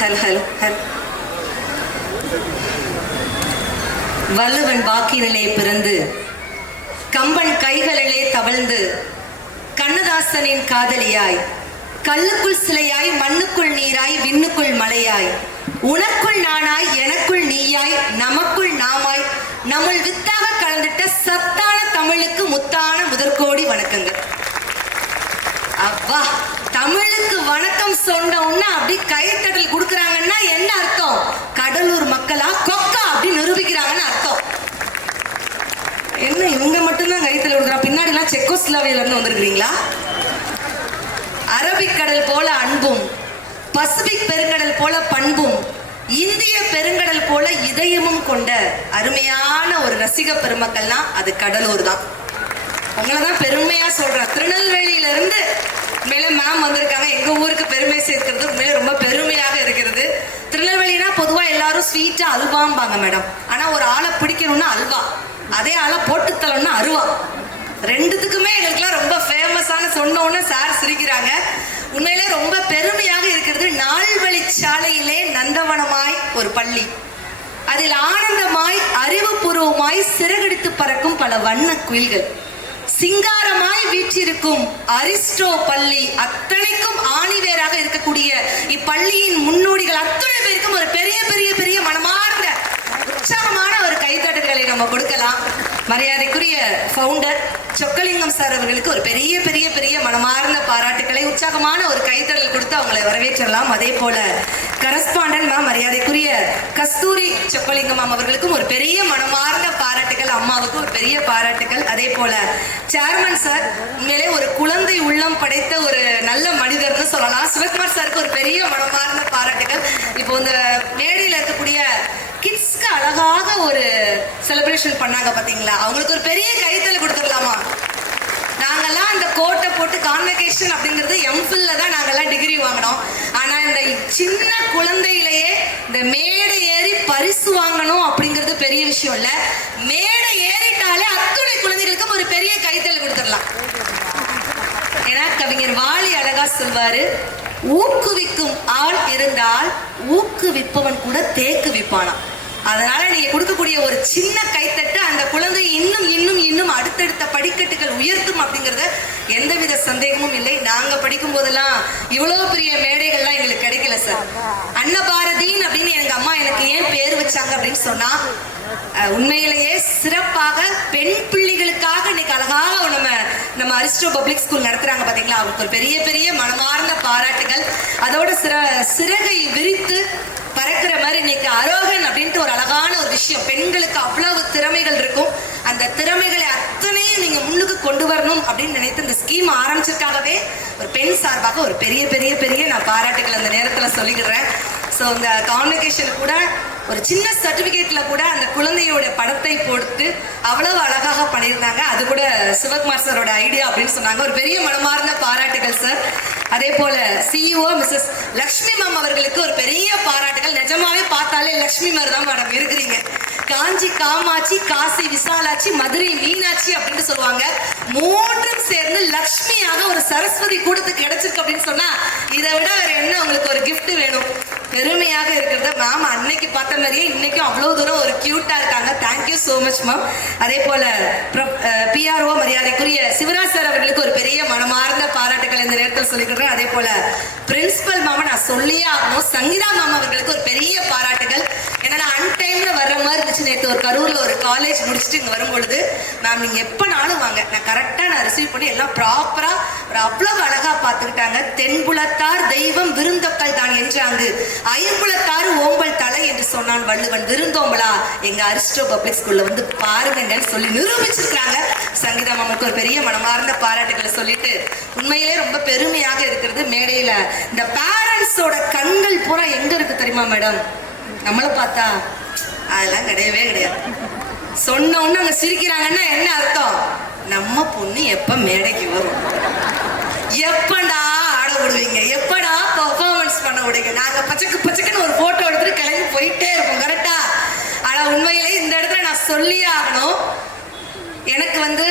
ஹல் ஹல் ஹல். வள்ளுவன் வாக்கினிலே பிறந்து கம்பன் கைகளிலே தவழ்ந்து கண்ணதாசனின் காதலியாய் கல்லுக்குள் சிலையாய் மண்ணுக்குள் நீராய் விண்ணுக்குள் மலையாய் உனக்குள் நானாய் எனக்குள் நீயாய் நமக்குள் நாமாய் நம்முள் வித்தாக கலந்துட்ட சத்தான தமிழுக்கு முத்தான முதற்கோடி வணக்கங்கள். அப்பா, தமிழுக்கு வணக்கம் சொன்ன உடனே அப்படி கைத்தட்டல் கொடுக்குறாங்கன்னா என்ன அர்த்தம்? கடலூர் மக்களா கொக்கா அப்படி நிரூபிக்கிறாங்கன்னு அர்த்தம். என்ன இவங்க மட்டும்தான் கைத்தட்டல் கொடுக்குறாங்க? பின்னாடி எல்லாம் செக்கோஸ்லாவியில இருந்து வந்திருக்கிறீங்களா? அரபிக்கடல் போல அன்பும், பசிபிக் பெருங்கடல் போல பண்பும், இந்திய பெருங்கடல் போல இதயமும் கொண்ட அருமையான ஒரு ரசிக பெருமக்கள்னா அது கடலூர் தான். உங்களைதான் பெருமையா சொல்றேன். திருநெல்வேலியில இருந்து மேல மேம் வந்திருக்காங்க. எங்க ஊருக்கு பெருமை சேர்க்கிறது உண்மையிலே ரொம்ப பெருமையாக இருக்கிறது. திருநெல்வேலினா பொதுவா எல்லாரும் ஸ்வீட்டா அல்வாம்பாங்க மேடம். ஆனா ஒரு ஆளை பிடிக்கணும்னா அல்வா, அதே ஆளை போட்டு தரணும்னா அருவா. ரெண்டுத்துக்குமே எங்களுக்குலாம் ரொம்ப ஃபேமஸான சொன்னோன்னு சார் சிரிக்கிறாங்க. உண்மையிலே ரொம்ப பெருமையாக இருக்கிறது. நால்வழி சாலையிலே நந்தவனமாய் ஒரு பள்ளி, அதில் ஆனந்தமாய் அறிவுபூர்வமாய் சிறகடித்து பறக்கும் பல வண்ண குயில்கள், சிங்காரமாய் வீற்றிருக்கும் அரிஸ்டோ பள்ளி, அத்தனைக்கும் ஆணிவேராக இருக்கக்கூடிய இப்பள்ளியின் முன்னோடிகள் அத்தனை பேருக்கும் ஒரு பெரிய பெரிய பெரிய மனமார்ந்த உற்சாகமான ஒரு கைத்தட்டுகளை நம்ம கொடுக்கலாம். மரியாதைக்குரிய ஃபவுண்டர் சொக்கலிங்கம் சார் அவர்களுக்கு ஒரு பெரிய பெரிய பெரிய மனமார்ந்த பாராட்டுக்களை, உற்சாகமான ஒரு கைத்தட்டல் கொடுத்து அவங்களை வரவேற்றலாம். அதே போல கரஸ்பாண்டன்ட் மேம் மரியாதைக்குரிய கஸ்தூரி சொக்கலிங்கம் மேம் அவர்களுக்கும் ஒரு பெரிய மனமார்ந்த பாராட்டுகள், அம்மாவுக்கு ஒரு பெரிய பாராட்டுகள். அதே போல சேர்மன் சார் உண்மையிலே ஒரு குழந்தை உள்ளம் படைத்த ஒரு நல்ல மனிதர்னு சொல்லலாம். சிவகுமார் சாருக்கு ஒரு பெரிய மனமார்ந்த பாராட்டுகள். இப்போ இந்த மேடையில் இருக்கக்கூடிய கிட்ஸ்க்கு அழகாக ஒரு செலிப்ரேஷன் பண்ணாங்க பாத்தீங்களா? அவங்களுக்கு ஒரு பெரிய கைத்தல் கொடுத்துடலாமா? நாங்கெல்லாம் அந்த கோட்டை போட்டு கான்வெகேஷன் அப்படிங்கிறது எம்ஃபில்ல தான் நாங்கெல்லாம் டிகிரி வாங்கினோம். ஆனா இந்த சின்ன குழந்தையிலேயே இந்த மேடை ஏறி பரிசு வாங்கணும் அப்படிங்கிறது பெரிய விஷயம் இல்ல. மேடை ஏறிட்டாலே அத்துணை குழந்தைகளுக்கும் ஒரு பெரிய கைத்தல் கொடுத்துடலாம். ஏன்னா கவிஞர் வாலி அழகா சொல்வாரு, ஊக்குவிக்கும் ஆள் இருந்தால் ஊக்குவிப்பவன் கூட தேக்கு விப்பானா. அதனால நீங்க கொடுக்கக்கூடிய ஒரு சின்ன கைத்தட்டு அந்த குழந்தை இன்னும் இன்னும் இன்னும் அடுத்தடுத்த படிக்கட்டுகள் உயர்த்தும் அப்படிங்கறத எந்தவித சந்தேகமும் இல்லை. நாங்க படிக்கும் போதெல்லாம் இவ்வளவு பெரிய மேடைகள்லாம் எங்களுக்கு கிடைக்கல சார். அன்னபாரதின் அப்படின்னு எங்க அம்மா எனக்கு ஏன் பேர் வச்சாங்க அப்படின்னு சொன்னா, உண்மையிலேயே சிறப்பாக பெண் பிள்ளைகளுக்காக இன்னைக்கு அழகாக நம்ம அரிஸ்டோ பப்ளிக் ஸ்கூல் நடத்துறாங்க பாத்தீங்களா? அவங்களுக்கு ஒரு பெரிய பெரிய மனமார்ந்த பாராட்டுகள். அதோட சிறகை விரித்து பறக்கிற மாதிரி இன்னைக்கு அரோகன் அப்படின்ட்டு ஒரு அழகான ஒரு விஷயம். பெண்களுக்கு அவ்வளவு திறமைகள் இருக்கும். அந்த திறமைகளை அத்தனையும் நீங்க முன்னுக்கு கொண்டு வரணும் அப்படின்னு நினைத்து இந்த ஸ்கீம் ஆரம்பிச்சிருக்காகவே ஒரு பெண் சார்பாக ஒரு பெரிய பெரிய பெரிய நான் பாராட்டுகள் அந்த நேரத்தில் சொல்லிக்கிறேன். ஸோ இந்த கான்வெகேஷன் கூட ஒரு சின்ன சர்டிபிகேட்ல கூட அந்த குழந்தையோட படத்தை போட்டு அவ்வளவு அழகாக பண்ணியிருந்தாங்க. அது கூட சிவகுமார் சாரோட ஐடியா அப்படின்னு சொன்னாங்க. ஒரு பெரிய மனமார்ந்த பாராட்டுகள் சார். அதே போல சிஇஓ மிஸ்ஸஸ் லக்ஷ்மி மேம் அவர்களுக்கு ஒரு பெரிய பாராட்டுகள். நிஜமாவே பார்த்தாலே லக்ஷ்மி மாதிரி தான் மேடம் இருக்கிறீங்க. காஞ்சி காமாட்சி, காசி விசாலாட்சி, மதுரை மீனாட்சி அப்படின்னு சொல்லுவாங்க. மூன்றும் சேர்ந்து லக்ஷ்மியாக ஒரு சரஸ்வதி கூடத்துக்கு கிடைச்சிருக்கு அப்படின்னு சொன்னா இதை விட வேற என்ன உங்களுக்கு ஒரு கிஃப்ட் வேணும்? பெருமையாக இருக்கிறது. மேம் அன்னைக்கு பார்த்த மாதிரியே இன்னைக்கும் அவ்வளவு தூரம் ஒரு கியூட்டா இருக்காங்க. Thank you so much ma'am. அதே போல பிஆர்ஓ மரியாதைக்குரிய சிவராஜ் சார் அவர்களுக்கு ஒரு பெரிய மனமார்ந்த பாராட்டுகள் இந்த நேரத்தில் சொல்லிக்கிறேன். அதே போல பிரின்சிபல் மேம் நான் சொல்லியே ஆகணும், சங்கீதா மேம் அவர்களுக்கு ஒரு பெரிய பாராட்டுகள். ஏன்னா அன்டைம்ல வர்ற மாதிரி இருந்துச்சு. நேற்று ஒரு கரூர்ல ஒரு காலேஜ் முடிச்சுட்டு இங்க வரும்பொழுது, மேம் நீங்க எப்பனாலும் வாங்க, நான் கரெக்டா நான் ரிசீவ் பண்ணி எல்லாம் ப்ராப்பரா அவ்வளவு அழகா பார்த்துக்கிட்டாங்க. தென்புலத்தார் தெய்வம் விருந்தொக்கல் தான் என்றாங்க, ஐம்புலத்தாறு ஓம்பல் தலை என்று சொன்னான் வள்ளுவன். விருந்தோம்பலா எங்க அரிஸ்டோ பப்ளிக் ஸ்கூல்ல வந்து பாருங்கன்னு சொல்லி நிரூபிச்சிருக்காங்க. சங்கீதா மாமுக்கு ஒரு பெரிய மனமார்ந்த பாராட்டுகளை சொல்லிட்டு உண்மையிலே ரொம்ப பெருமையாக இருக்கிறது. மேடையில இந்த பேரண்ட்ஸோட கண்கள் பூரா எங்க இருக்கு தெரியுமா மேடம்? நம்மளை பார்த்தா அதெல்லாம் கிடையவே கிடையாது. சொன்ன உடனே அங்க சிரிக்கிறாங்கன்னா என்ன அர்த்தம்? நம்ம பொண்ணு எப்ப மேடைக்கு வரும், எப்படா ஆட விடுவீங்க, எப்படா பெர்ஃபார்மன்ஸ் பண்ண விடுவீங்க, நாங்க பச்சக்கு பச்சக்குன்னு ஒரு போட்டோ எடுத்துட்டு கிளம்பி போயிட்டே இருப்போம். கரெக்டா? ஆனா உண்மையிலே இந்த இடத்துல நான் சொல்லியே ஆகணும். எனக்கு வந்து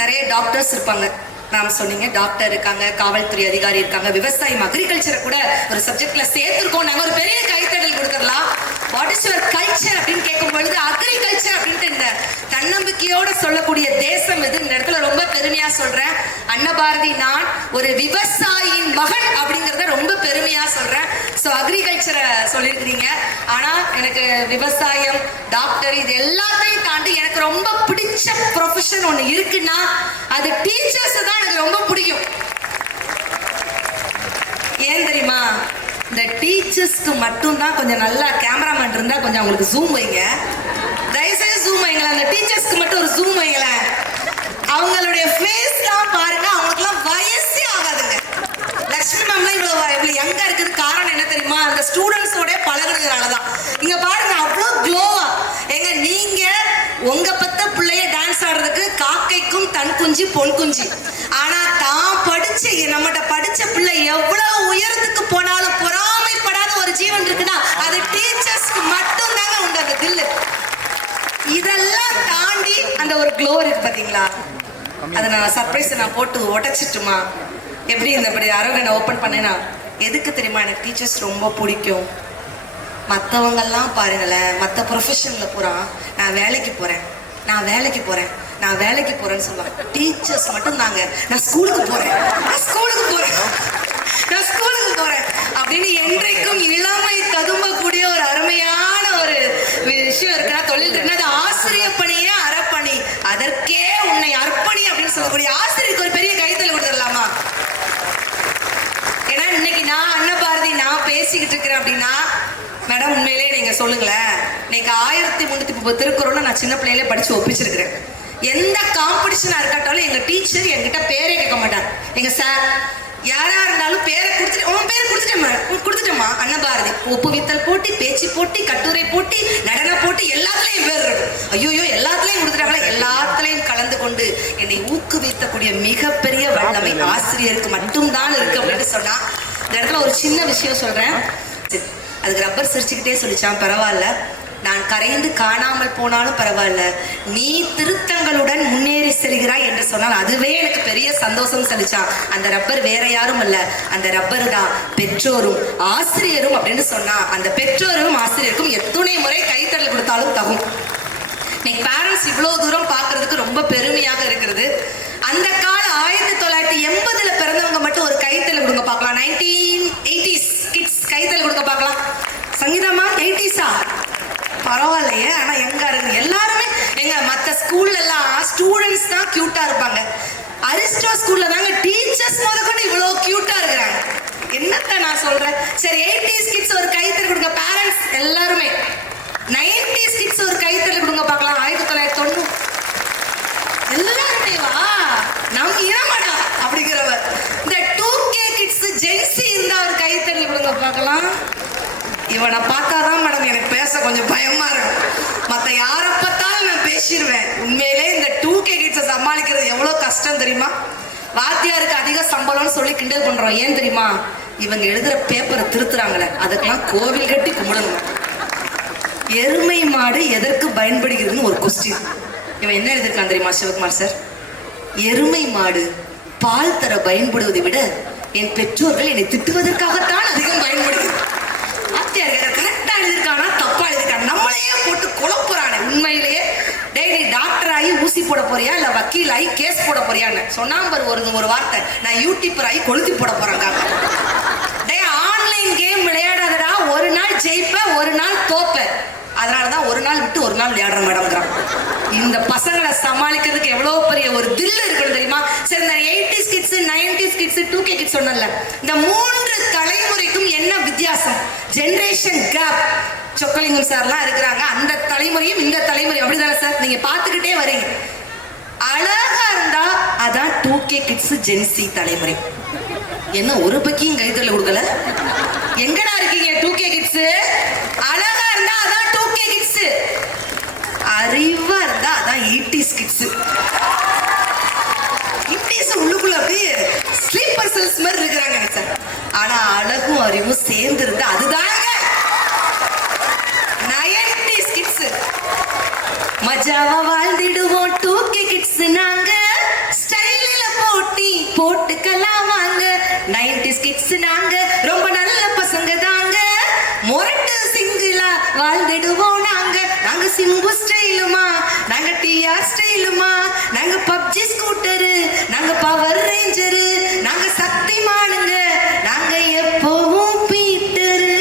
நிறைய டாக்டர்ஸ் இருப்பாங்க, மேம் சொன்னீங்க, டாக்டர் இருக்காங்க, காவல்துறை அதிகாரி இருக்காங்க, விவசாயம் அக்ரிகல்ச்சரை கூட ஒரு சப்ஜெக்ட்ல சேர்த்திருக்கோம். நாங்க ஒரு பெரிய கைத்தடல் கொடுத்துடலாம். வாட் இஸ் யுவர் கல்ச்சர் அப்படின்னு கேட்கும் பொழுது அக்ரிகல்ச்சர் அப்படின்ட்டு இந்த தன்னம்பிக்கையோட சொல்லக்கூடிய தேசம் இது. இந்த இடத்துல ரொம்ப பெருமையா சொல்றேன், அன்னபாரதி நான் ஒரு விவசாயியின் மகன் அப்படிங்கறத ரொம்ப பெருமையா சொல்றேன். ஸோ அக்ரிகல்ச்சரை சொல்லியிருக்கிறீங்க. ஆனா எனக்கு விவசாயம், டாக்டர் இது எல்லாத்தையும் தாண்டி எனக்கு ரொம்ப பிடிச்ச ப்ரொஃபஷன் ஒண்ணு இருக்குன்னா அது டீச்சர்ஸ் தான் எனக்கு ரொம்ப பிடிக்கும். ஏன் தெரியுமா? இந்த டீச்சர்ஸ்க்கு மட்டும்தான் கொஞ்சம் நல்லா கேமராமேன் இருந்தா கொஞ்சம் அவங்களுக்கு ஜூம் வைங்க, தயவுசெய்து ஜூம் வைங்களேன். அந்த டீச்சர்ஸ்க்கு மட்டும் ஒரு ஜூம் வைங்களேன். அவங்களுடைய ஃபேஸ்லாம் பாருங்க, அவங்களுக்குலாம் வயசே ஆகாதுங்க. லட்சுமி மேம்லாம் இவ்வளவு யங்கா இருக்குது காரணம் என்ன தெரியுமா? அந்த ஸ்டூடெண்ட்ஸோட பழகுறதுனாலதான். இங்க பாருங்க அவ்வளோ க்ளோவா. எங்க நீங்க உங்க பத்த பிள்ளைய டான்ஸ் ஆடுறதுக்கு காக்கைக்கும் தன் குஞ்சு பொன் குஞ்சு. ஆனா தான் படிச்ச நம்மகிட்ட படிச்ச பிள்ளை எவ்வளவு உயரத்துக்கு போனாலும் பொறாமைப்படாத ஒரு ஜீவன் இருக்குன்னா அது டீச்சர்ஸ்க்கு மட்டும் தாங்க உண்டு அந்த தில்லு. இதெல்லாம் தாண்டி அந்த ஒரு க்ளோ இருக்கு பாத்தீங்களா? அதை நான் சர்ப்ரைஸ் நான் போட்டு உடைச்சிட்டுமா எப்படி இந்த இப்படி அரோகனை ஓப்பன் பண்ணேன்னா எதுக்கு தெரியுமா? எனக்கு டீச்சர்ஸ் ரொம்ப பிடிக்கும். மற்றவங்கெல்லாம் பாருங்களேன், மற்ற ப்ரொஃபஷனில் பூரா நான் வேலைக்கு போகிறேன், நான் வேலைக்கு போகிறேன், நான் வேலைக்கு போகிறேன்னு சொல்லுவாங்க. டீச்சர்ஸ் மட்டும் தாங்க நான் ஸ்கூலுக்கு போகிறேன், நான் ஸ்கூலுக்கு போகிறேன், நான் ஸ்கூலுக்கு போகிறேன் அப்படின்னு என்றைக்கும் இளமை ததும்பக்கூடிய ஒரு அருமையான ஒரு விஷயம் இருக்குன்னா தொழில் இருக்குன்னா அது ஆசிரியர் பணியே அறப்பணி. அதற்கே உன்னை அர்ப்பணி அப்படின்னு சொல்லக்கூடிய ஆசிரியருக்கு ஒரு பெரிய கைத்தல் கொடுத்துடலாமா? ஏன்னா இன்னைக்கு நான் அன்னபாரதி நான் பேசிக்கிட்டு இருக்கிறேன் அப்படின்னா மேடம் உண்மையிலே நீங்க சொல்லுங்களேன், இன்னைக்கு 1330 திருக்குறளை நான் சின்ன பிள்ளையிலே படிச்சு ஒப்பிச்சிருக்கிறேன். எந்த காம்படிஷனா இருக்கட்டாலும் எங்க டீச்சர் என்கிட்ட பேரே கேட்க மாட்டாங்க. எங்க சார் யாரா இருந்தாலும் பேரை கொடுத்துட்டு உன் பேரை கொடுத்துட்டேம்மா அன்னபாரதி. ஒப்புவித்தல் போட்டி, பேச்சு போட்டி, கட்டுரை போட்டி, நடன போட்டி எல்லாத்துலயும் பேர் இருக்கும். ஐயோ எல்லாத்துலயும் கொடுத்துட்டாங்களா? எல்லாத்துலயும் கலந்து கொண்டு என்னை ஊக்குவித்தக்கூடிய மிகப்பெரிய வல்லமை ஆசிரியருக்கு மட்டும்தான் இருக்கு அப்படின்னு சொன்னா இந்த இடத்துல ஒரு சின்ன விஷயம் சொல்றேன். அதுக்கு ரப்பர் சிரிச்சுக்கிட்டே சொல்லிச்சான், பரவாயில்ல நான் கரைந்து காணாமல் போனாலும் பரவாயில்ல, நீ திருத்தங்களுடன் முன்னேறி செல்கிறாய் என்று சொன்னால் அதுவே எனக்கு பெரிய சந்தோஷம் சொல்லிச்சான். அந்த ரப்பர் வேற யாரும் அல்ல, அந்த ரப்பர் தான் பெற்றோரும் ஆசிரியரும் அப்படின்னு சொன்னா அந்த பெற்றோரும் ஆசிரியருக்கும் எத்தனை முறை கைத்தடல் கொடுத்தாலும் தகும். இன்னைக்கு பேரண்ட்ஸ் இவ்வளவு தூரம் பார்க்கறதுக்கு ரொம்ப பெருமையாக இருக்கிறது. அந்த கால 1980 பிறந்தவங்க மட்டும் ஒரு கைத்தல் கொடுங்க பார்க்கலாம். 1980s கிட்ஸ் கைத்தல் கொடுக்க பார்க்கலாம். சங்கீதமா 80s பரவாயில்லையே. ஆனா எங்க இருக்கு எல்லாருமே எங்க மற்ற ஸ்கூல்ல எல்லாம் ஸ்டூடெண்ட்ஸ் தான் கியூட்டா இருப்பாங்க. அரிஸ்டோ ஸ்கூல்ல தாங்க டீச்சர்ஸ் முதற்கொண்டு இவ்வளவு கியூட்டா இருக்கிறாங்க. என்னத்த நான் சொல்றேன். சரி 80s கிட்ஸ் ஒரு கைத்தல் கொடுங்க பேரண்ட்ஸ் எல்லாருமே. 90s கிட்ஸ் ஒரு கைத்தல் கொடுங்க பார்க்கலாம். 1990 எல்லாருமே வா நம் இனமடா அப்படிங்கிறவர். இந்த 2K கிட்ஸ் ஜென்சி இருந்தா ஒரு கைத்தல் கொடுங்க பார்க்கலாம். இவனை பார்த்தாதான் மேடம் எனக்கு பேச கொஞ்சம் பயமா இருக்கும். மற்ற யாரை பார்த்தாலும் நான் பேசிடுவேன். உண்மையிலே இந்த 2K கிட்ஸை சமாளிக்கிறது எவ்வளோ கஷ்டம் தெரியுமா? வாத்தியாருக்கு அதிக சம்பளம்னு சொல்லி கிண்டல் பண்றோம். ஏன் தெரியுமா? இவங்க எழுதுற பேப்பரை திருத்துறாங்களே அதுக்கெல்லாம் கோவில் கட்டி கும்பிடணும். எருமை மாடு எதற்கு பயன்படுகிறதுன்னு ஒரு கொஸ்டின். இவன் என்ன எழுதியிருக்கான் தெரியுமா சிவகுமார் சார்? எருமை மாடு பால் தர பயன்படுவதை விட என் பெற்றோர்கள் என்னை திட்டுவதற்காகத்தான் அதிகம் பயன்படுகிறது. கரெக்டா எழுதிருக்கானா தப்பா எழுதிருக்கான் நம்மளையே போட்டு குழப்புறானே. உண்மையிலேயே டேய் நீ டாக்டர் ஆகி ஊசி போட போறியா இல்ல வக்கீல் ஆகி கேஸ் போட போறியான்னு சொன்னாம்பர் ஒரு வார்த்தை. நான் யூடியூபர் ஆகி கொளுத்தி போட போறேன். டேய் ஆன்லைன் கேம் விளையாடாதடா, ஒரு நாள் ஜெயிப்ப ஒரு நாள் தோப்ப, அதனாலதான் ஒரு நாள் விட்டு ஒரு நாள் விளையாடுற மேடம்ங்கிறான். இந்த பசங்களை சமாளிக்கிறதுக்கு எவ்வளவு பெரிய ஒரு தில்லு இருக்கணும் தெரியுமா? சரி இந்த 80s kids 90s kids 2K kids சொன்னல, இந்த 3 தலைமுறைக்கும் என்ன வித்தியாசம்? Generation gap. சொக்கலிங்கம் சார்லாம் இருக்கிறாங்க. அந்த தலைமுறையும் இந்த தலைமுறையும் அப்படிதானே சார்? நீங்க பாத்துக்கிட்டே வரீங்க. அழகா இருந்தா அதான் 2K கிட்ஸ் ஜென்சி தலைமுறை. என்ன ஒரு பக்கியும் கைத்தல கொடுக்கல? எங்கடா இருக்கீங்க 2K கிட்ஸ்? அழகா இருந்தா அதான் 2K கிட்ஸ், அறிவா இருந்தா அதான் 80s கிட்ஸ். 80s உள்ளுக்குள்ள அப்படியே ஸ்லீப்பர் செல்ஸ் மாதிரி இருக்கிறாங்க சார். ஆனா அழகும் அறிவும் சேர்ந்து இருந்தா அதுதாங்க 90s கிட்ஸ். மஜாவா வாழ்ந்திடுவோம் 2K கிட்ஸ் நாங்க. ஸ்டைலில போட்டி வாழ்ந்துடுவோம் நாங்க நாங்க சிம்பு ஸ்டைலுமா, நாங்க டிஆர் ஸ்டைலுமா, நாங்க பப்ஜி ஸ்கூட்டரு, நாங்க பவர் ரேஞ்சரு, நாங்க சக்திமானுங்க, நாங்க எப்பவும் பீட்டரு.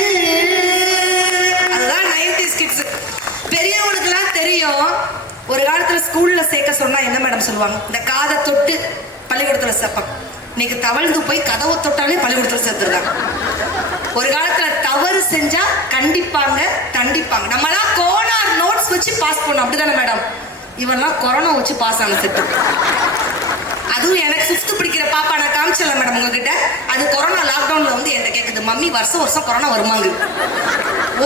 அதுதான் 90s கிட்ஸ். பெரியவனுக்குலாம் தெரியும். ஒரு காலத்துல ஸ்கூல்ல சேர்க்க சொன்னா என்ன மேடம் சொல்லுவாங்க? இந்த காதை தொட்டு பள்ளிக்கூடத்துல சேர்ப்பாங்க. இன்னைக்கு தவழ்ந்து போய் கதவை தொட்டாலே பள்ளிக்கூடத்துல சேர்த்துருக்காங்க. ஒரு காலத்துல தவறு செஞ்சா கண்டிப்பாங்க தண்டிப்பாங்க. நம்மளாம் கோனார் நோட்ஸ் வச்சு பாஸ் பண்ணோம், அப்படிதானே மேடம்? இவெல்லாம் கொரோனா வச்சு பாஸ் ஆன செட்டு. அதுவும் எனக்கு 5th படிக்கிற பாப்பா நான் காமிச்சல மேடம் உங்ககிட்ட. அது கொரோனா லாக்டவுன்ல வந்து என்கிட்ட கேக்குது, மம்மி வருஷம் வருஷம் கொரோனா வருமாங்க.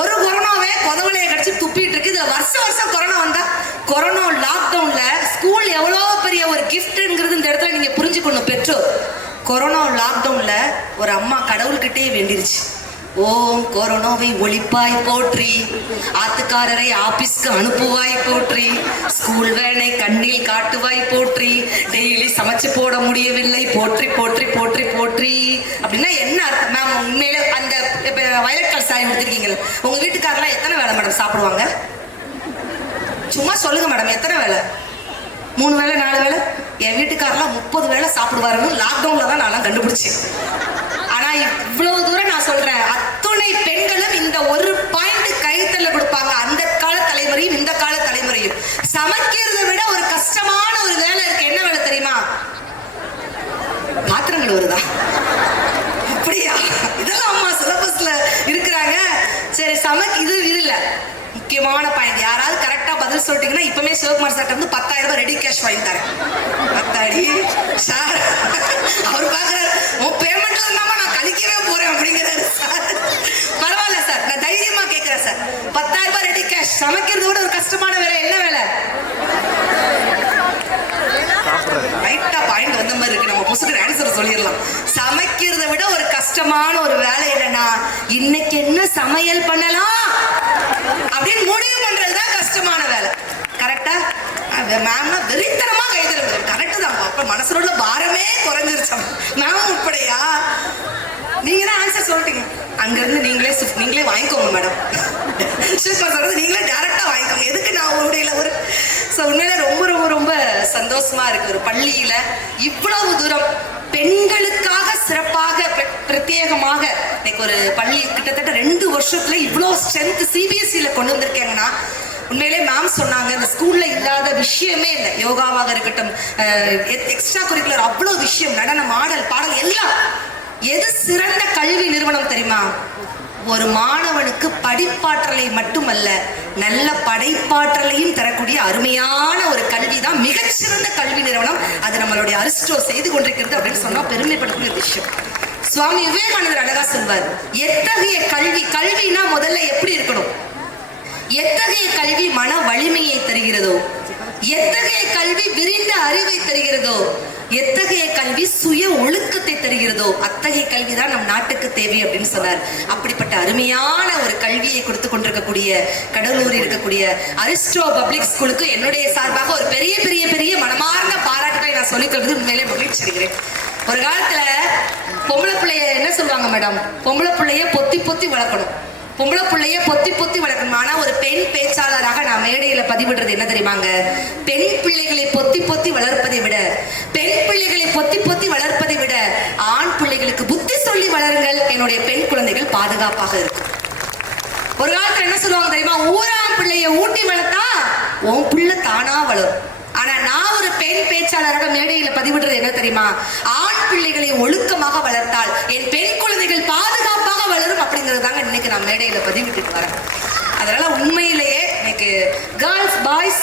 ஒரு கொரோனாவே கொதவலையை கடிச்சு துப்பிட்டு இருக்கு. இதுல வருஷம் வருஷம் கொரோனா வந்தா, கொரோனா லாக்டவுன்ல ஸ்கூல் எவ்வளவு பெரிய ஒரு கிஃப்ட்ங்கிறது இந்த இடத்துல நீங்க புரிஞ்சுக்கணும் பெற்றோர். கொரோனா லாக்டவுன்ல ஒரு அம்மா கடவுள்கிட்டே வேண்டிருச்சு, ஓம் கொரோனாவை ஒழிப்பாய் போற்றி, ஆத்துக்காரரை ஆபீஸ்க்கு அனுப்புவாய் போற்றி, ஸ்கூல் வேனை கண்ணில் காட்டுவாய் போற்றி, டெய்லி சமைச்சு போட முடியவில்லை போற்றி போற்றி போற்றி போற்றி. அப்படின்னா என்ன அர்த்தம் மேம்? உண்மையில அந்த வயலட் கலர் சாரி கொடுத்துருக்கீங்களா, உங்க வீட்டுக்காரெல்லாம் எத்தனை வேலை மேடம் சாப்பிடுவாங்க? சும்மா சொல்லுங்க மேடம், எத்தனை வேலை? 3 வேலை 4 வேலை? என் வீட்டுக்காரெல்லாம் 30 வேலை சாப்பிடுவாருன்னு லாக்டவுன்ல தான் நான் கண்டுபிடிச்சேன். ஆனா இவ்வளவு தூரம் நான் சொல்றேன், அத்துணை பெண்களும் இந்த ஒரு பாயிண்ட் கைத்தல்ல கொடுப்பாங்க. அந்த கால தலைமுறையும் இந்த கால தலைமுறையும் சமைக்கிறத விட ஒரு கஷ்டமான ஒரு வேலை இருக்கு. என்ன வேலை தெரியுமா? பாத்திரங்கள் வருதா? அப்படியா? இதெல்லாம் அம்மா சிலபஸ்ல இருக்கிறாங்க. சரி இது இல்ல முக்கியமான பாயிண்ட். யாராவது கரெக்டா பதில் சொல்லிட்டீங்கன்னா இப்பவுமே சிவகுமார் சார் வந்து 10,000 ரூபாய் ரெடி கேஷ் வாங்கி தரேன். அத்தாடி சார், அவர் பாக்குறாரு உன் பேமெண்ட்ல இருந்தாம நான் கழிக்கவே போறேன் அப்படிங்கிறாரு சார். பரவாயில்ல சார், நான் தைரியமா கேட்கிறேன் சார். 10,000 ரூபாய் ரெடி கேஷ். சமைக்கிறது விட ஒரு கஷ்டமான வேலை என்ன வேலை? ரைட்டா பாயிண்ட் வந்த மாதிரி இருக்கு. நம்ம புதுசுக்கு ஆன்சர் சொல்லிடலாம். சமைக்கிறத விட ஒரு கஷ்டமான ஒரு வேலை என்னன்னா, இன்னைக்கு என்ன சமையல் பண்ணலாம் அப்படின்னு முடிவு பண்றதுதான் கஷ்டமான வேலை. கரெக்டா? மேம்னா வெறித்தனமா கைதல். கரெக்ட் தான். அப்ப மனசுல உள்ள பாரமே குறைஞ்சிருச்சா மேம் இப்படியா? நீங்க தான் ஆன்சர் சொல்லிட்டீங்க. அங்க இருந்து நீங்களே வாங்கிக்கோங்க மேடம். நீங்களே டைரக்டா வாங்கிக்கோங்க. எதுக்கு நான் உங்களுடைய ஒரு உண்மையில ரொம்ப ரொம்ப ரொம்ப சந்தோஷமா இருக்கு. ஒரு பள்ளியில இவ்வளவு தூரம் பெண்களுக்காக சிறப்பாக பிரத்யேகமாக இன்னைக்கு ஒரு பள்ளி கிட்டத்தட்ட 2 வருஷத்துல இவ்வளவு ஸ்ட்ரென்த் சிபிஎஸ்சில கொண்டு வந்திருக்கேங்கன்னா, உண்மையிலே மேம் சொன்னாங்க இந்த ஸ்கூல்ல இல்லாத விஷயமே இல்லை. யோகாவாக இருக்கட்டும், எக்ஸ்ட்ரா கரிக்குலர் அவ்வளவு விஷயம், நடனம், ஆடல், பாடல் எல்லாம். எது சிறந்த கல்வி நிறுவனம் தெரியுமா? ஒரு மாணவனுக்கு படிப்பாற்றலை மட்டுமல்ல, நல்ல படைப்பாற்றலையும் தரக்கூடிய அருமையான ஒரு கல்வி தான் மிகச்சிறந்த கல்வி நிறுவனம். அது நம்மளுடைய அரிஸ்டோ செய்து கொண்டிருக்கிறது அப்படின்னு சொன்னா பெருமைப்படக்கூடிய விஷயம். சுவாமி விவேகானந்தர் அழகா சொல்வார், எத்தகைய கல்வி, கல்வினா முதல்ல எப்படி இருக்கணும்? எத்தகைய கல்வி மன வலிமையை தருகிறதோ, எத்தகைய கல்வி விரிந்த அறிவை தருகிறதோ, எத்தகைய கல்வி சுய ஒழுக்கத்தை தருகிறதோ, அத்தகைய கல்விதான் நம் நாட்டுக்கு தேவை அப்படின்னு சொன்னார். அப்படிப்பட்ட அருமையான ஒரு கல்வியை கொடுத்து கொண்டிருக்கக்கூடிய கடலூரில் இருக்கக்கூடிய அரிஸ்டோ பப்ளிக் ஸ்கூலுக்கு என்னுடைய சார்பாக ஒரு பெரிய பெரிய பெரிய மனமார்ந்த பாராட்டுகளை நான் சொல்லிக்கொள்வது உண்மையிலே மகிழ்ச்சி அடைகிறேன். ஒரு காலத்துல பொம்பளை பிள்ளைய என்ன சொல்லுவாங்க மேடம்? பொம்பளை பிள்ளைய பொத்தி பொத்தி வளர்க்கணும், பொம்பளை பிள்ளைய பொத்தி பொத்தி வளர்க்கணும். ஆனா ஒரு பெண் பேச்சாளராக நான் மேடையில பதிவிடுறது என்ன தெரியுமாங்க? பெண் பிள்ளைகளை பொத்தி பொத்தி வளர்ப்பதை விட, பெண் பிள்ளைகளை பொத்தி பொத்தி வளர்ப்பதை விட ஆண் பிள்ளைகளுக்கு புத்தி சொல்லி வளருங்கள், என்னுடைய பெண் குழந்தைகள் பாதுகாப்பாக இருக்கும். ஒரு காலத்துல என்ன சொல்லுவாங்க தெரியுமா? ஊராம் பிள்ளைய ஊட்டி வளர்த்தா உன் பிள்ளை தானா வளரும். ஆனா நான் ஒரு பெண் பேச்சாளராக மேடையில பதிவிடுறது என்ன தெரியுமா? ஆண் பிள்ளைகளை ஒழுக்கமாக வளர்த்தால் என் பெண் குழந்தைகள் பாதுகாப்பாக வளரும் அப்படிங்கிறது தாங்க இன்னைக்கு நான் மேடையில பதிவிட்டு வரேன். அதனால உண்மையிலேயே இன்னைக்கு கேர்ள்ஸ் பாய்ஸ்